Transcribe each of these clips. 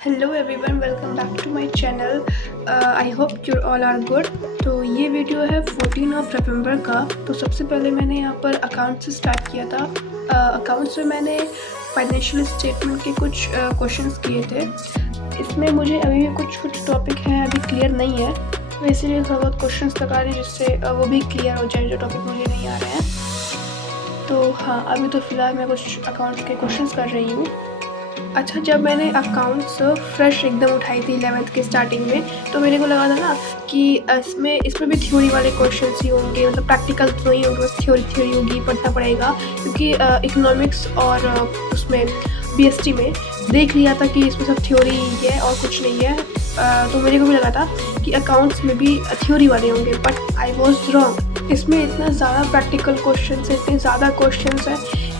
Hello everyone, welcome back to my channel. I hope you all are good. तो ये video है 14 नवंबर का। तो सबसे पहले मैंने यहाँ पर अकाउंट से स्टार्ट किया था। अकाउंट्स में मैंने फाइनेंशियल स्टेटमेंट के कुछ क्वेश्चंस किए थे। इसमें मुझे अभी भी कुछ टॉपिक हैं अभी क्लियर नहीं है, तो इसीलिए थोड़ा बहुत क्वेश्चंस लगा रही हूँ जिससे वो भी क्लियर हो जाए जो टॉपिक मुझे नहीं आ रहे हैं। तो हाँ, अभी तो फ़िलहाल मैं कुछ अकाउंट्स के क्वेश्चंस कर रही हूँ। अच्छा, जब मैंने अकाउंट्स फ्रेश एकदम उठाई थी 11th के स्टार्टिंग में, तो मेरे को लगा था ना कि इसमें भी थ्योरी वाले क्वेश्चंस ही होंगे, मतलब प्रैक्टिकल तो नहीं होंगे, बस थ्योरी होगी, पढ़ना पड़ेगा। क्योंकि इकोनॉमिक्स और उसमें बीएसटी में देख लिया था कि इसमें सब थ्योरी ही है और कुछ नहीं है। तो मेरे को भी लगा था कि अकाउंट्स में भी थ्योरी वाले होंगे, बट आई वॉज रॉन्ग। इसमें इतना ज़्यादा प्रैक्टिकल क्वेश्चन है, इतने ज़्यादा क्वेश्चन है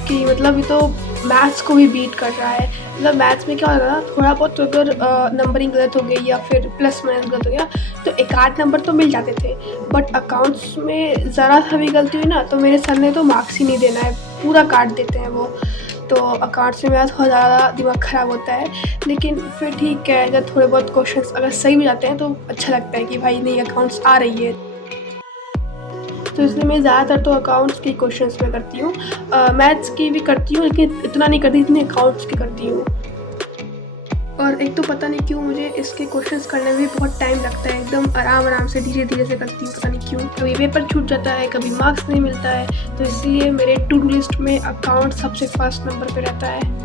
कि मतलब ये तो मैथ्स को भी बीट कर रहा है। मतलब मैथ्स में क्या होगा ना, थोड़ा बहुत तो अगर नंबरिंग गलत हो गई या फिर प्लस माइनस गलत हो गया तो एक आध नंबर तो मिल जाते थे, बट अकाउंट्स में ज़रा सा भी गलती हुई ना तो मेरे सर ने तो मार्क्स ही नहीं देना है, पूरा काट देते हैं वो। तो अकाउंट्स में मेरा थोड़ा ज़्यादा दिमाग ख़राब होता है, लेकिन फिर ठीक है, जब थोड़े बहुत क्वेश्चंस अगर सही भी जाते हैं तो अच्छा लगता है कि भाई नहीं, अकाउंट्स आ रही है। तो इसलिए मैं ज़्यादातर तो अकाउंट्स के क्वेश्चंस में करती हूँ। मैथ्स की भी करती हूँ, लेकिन इतना नहीं करती जितनी अकाउंट्स की करती हूँ। और एक तो पता नहीं क्यों मुझे इसके क्वेश्चंस करने में भी बहुत टाइम लगता है, एकदम आराम से धीरे धीरे से करती हूँ, पता नहीं क्यों। कभी पेपर छूट जाता है, कभी मार्क्स नहीं मिलता है, तो इसलिए मेरे टू डू लिस्ट में अकाउंट सबसे फर्स्ट नंबर पर रहता है।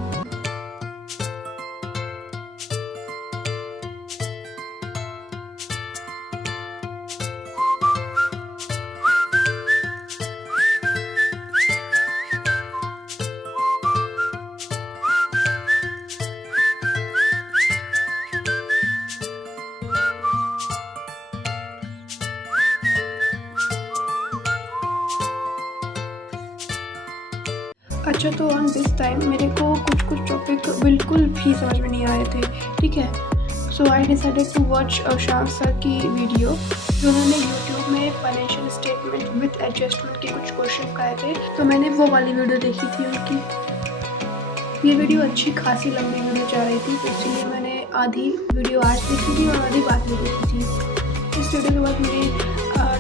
अच्छा, तो ऑन दिस टाइम मेरे को कुछ टॉपिक बिल्कुल भी समझ में नहीं आ रहे थे, ठीक है। सो आई डिसाइडेड टू वॉच शाम सर की वीडियो, जो उन्होंने यूट्यूब में फाइनेंशियल स्टेटमेंट विथ एडजस्टमेंट के कुछ क्वेश्चन कराए थे, तो मैंने वो वाली वीडियो देखी थी उनकी। ये वीडियो अच्छी खासी लंबी वीडियो जा रही थी, तो इसलिए मैंने आधी वीडियो आज देखी थी और आधी बाद में देखी थी। इस वीडियो के बाद मेरे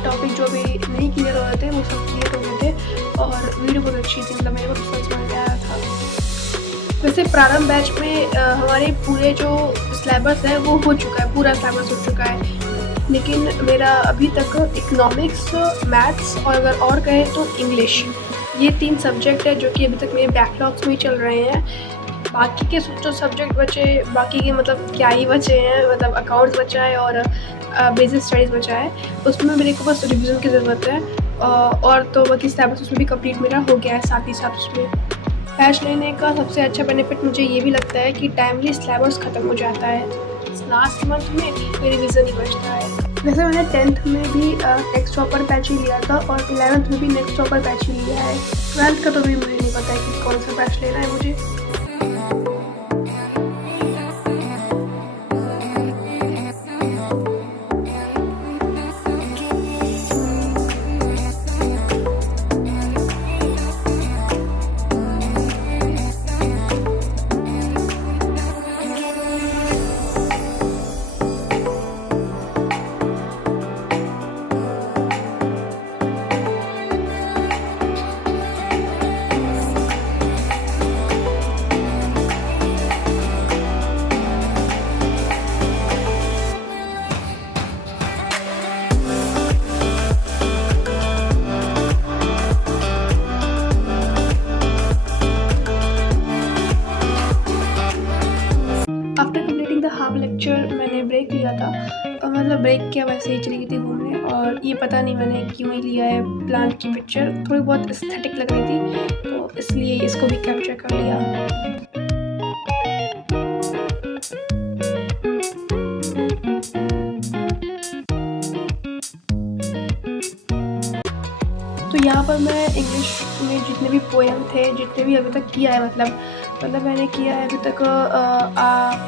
टॉपिक जो भी नहीं क्लियर हो रहे थे वो सब क्लियर हो गए थे, और वीडियो बहुत अच्छी थी, मतलब मेरे को तो समझ में आया था। वैसे प्रारंभ बैच में हमारे पूरे जो सिलेबस है वो हो चुका है, पूरा सिलेबस हो चुका है, लेकिन मेरा अभी तक इकोनॉमिक्स, मैथ्स और अगर और कहें तो इंग्लिश, ये 3 सब्जेक्ट है जो कि अभी तक मेरे बैकलॉग्स में ही चल रहे हैं। बाकी के जो सब्जेक्ट बचे, बाकी के मतलब क्या ही बचे हैं, मतलब अकाउंट्स बचा है और बेसिक स्टडीज़ बचा है, उसमें मेरे को बस रिवीजन की ज़रूरत है। और तो बाकी सिलेबस उसमें भी कंप्लीट मेरा हो गया है। साथ ही साथ उसमें बैच लेने का सबसे अच्छा बेनिफिट मुझे ये भी लगता है कि टाइमली सिलेबस ख़त्म हो जाता है, लास्ट मंथ में रिवीजन ही बचता है। वैसे मैंने 10th में भी नेक्स्ट टॉपर बैच ही लिया था और 11th में भी नेक्स्ट टॉपर बैच ही लिया है। 12th का तो भी मुझे नहीं पता है कि कौन सा बैच लेना है मुझे। After completing the half lecture मैंने ब्रेक लिया था, मतलब ब्रेक किया, वैसे ही चली गई थी घूमने, और ये पता नहीं मैंने क्यों ही लिया है। प्लांट की पिक्चर थोड़ी बहुत एस्थेटिक लग रही थी, तो इसलिए इसको भी कैप्चर कर लिया। तो यहाँ पर मैं इंग्लिश में जितने भी पोएम थे, जितने भी अभी तक किया है, मतलब मैंने किया है अभी तक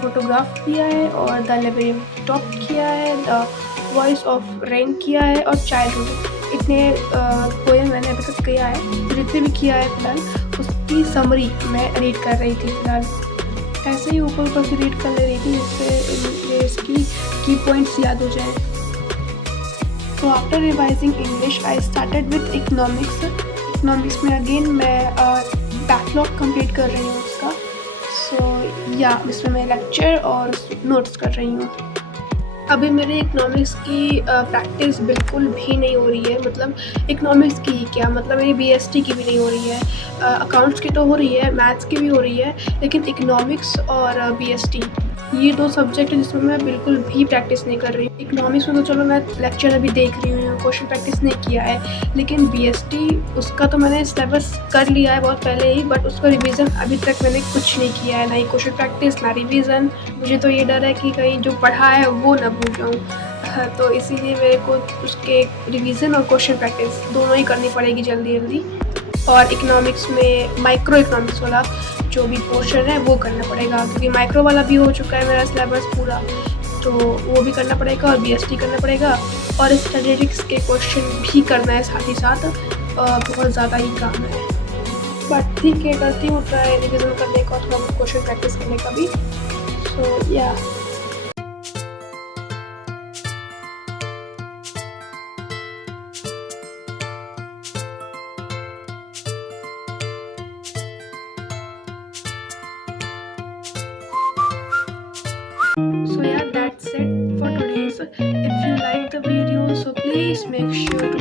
फोटोग्राफ किया है, और द लाइब्रेरी टॉप किया है, द वॉइस ऑफ रेन किया है, और चाइल्डहुड। इतने पोएम मैंने अभी तक किया है। तो जितने भी किया है फिलहाल उसकी समरी मैं रीड कर रही थी फिलहाल। ऐसे ही ऊपर ऊपर से रीड कर ले रही थी, जिससे की पॉइंट्स याद हो जाए। तो after revising English I started with economics. Economics में अगेन मैं बैकलॉग कंप्लीट कर रही हूँ उसका। सो या इसमें मैं लेक्चर और नोट्स कर रही हूँ। अभी मेरे इकोनॉमिक्स की प्रैक्टिस बिल्कुल भी नहीं हो रही है। मतलब इकोनॉमिक्स की ही क्या, मतलब मेरी बीएसटी की भी नहीं हो रही है। अकाउंट्स की तो हो रही है, मैथ्स की भी हो रही है, लेकिन इकोनॉमिक्स और बीएसटी ये 2 सब्जेक्ट हैं जिसमें मैं बिल्कुल भी प्रैक्टिस नहीं कर रही हूँ। इकोनॉमिक्स में तो चलो मैं लेक्चर अभी देख रही हूँ, क्वेश्चन प्रैक्टिस नहीं किया है, लेकिन बीएसटी उसका तो मैंने सिलेबस कर लिया है बहुत पहले ही, बट उसका रिवीजन अभी तक मैंने कुछ नहीं किया है, ना ही क्वेश्चन प्रैक्टिस ना रिवीजन। मुझे तो ये डर है कि कहीं जो पढ़ा है वो ना भूल जाऊँ। तो इसीलिए मेरे को उसके रिवीजन और क्वेश्चन प्रैक्टिस दोनों ही करनी पड़ेगी जल्दी जल्दी। और इकोनॉमिक्स में माइक्रो इकोनॉमिक्स वाला जो भी पोर्शन है वो करना पड़ेगा, क्योंकि माइक्रो वाला भी हो चुका है मेरा सिलेबस पूरा, तो वो भी करना पड़ेगा और बीएसटी करना पड़ेगा और स्टैटिस्टिक्स के क्वेश्चन भी करना है साथ ही साथ। बहुत ज़्यादा ही काम है, बट ठीक है, करती हूँ ट्राई रिविज़न करने का, थोड़ा बहुत क्वेश्चन प्रैक्टिस करने का भी। सो या So yeah, that's it for today's. If you like the video, so please make sure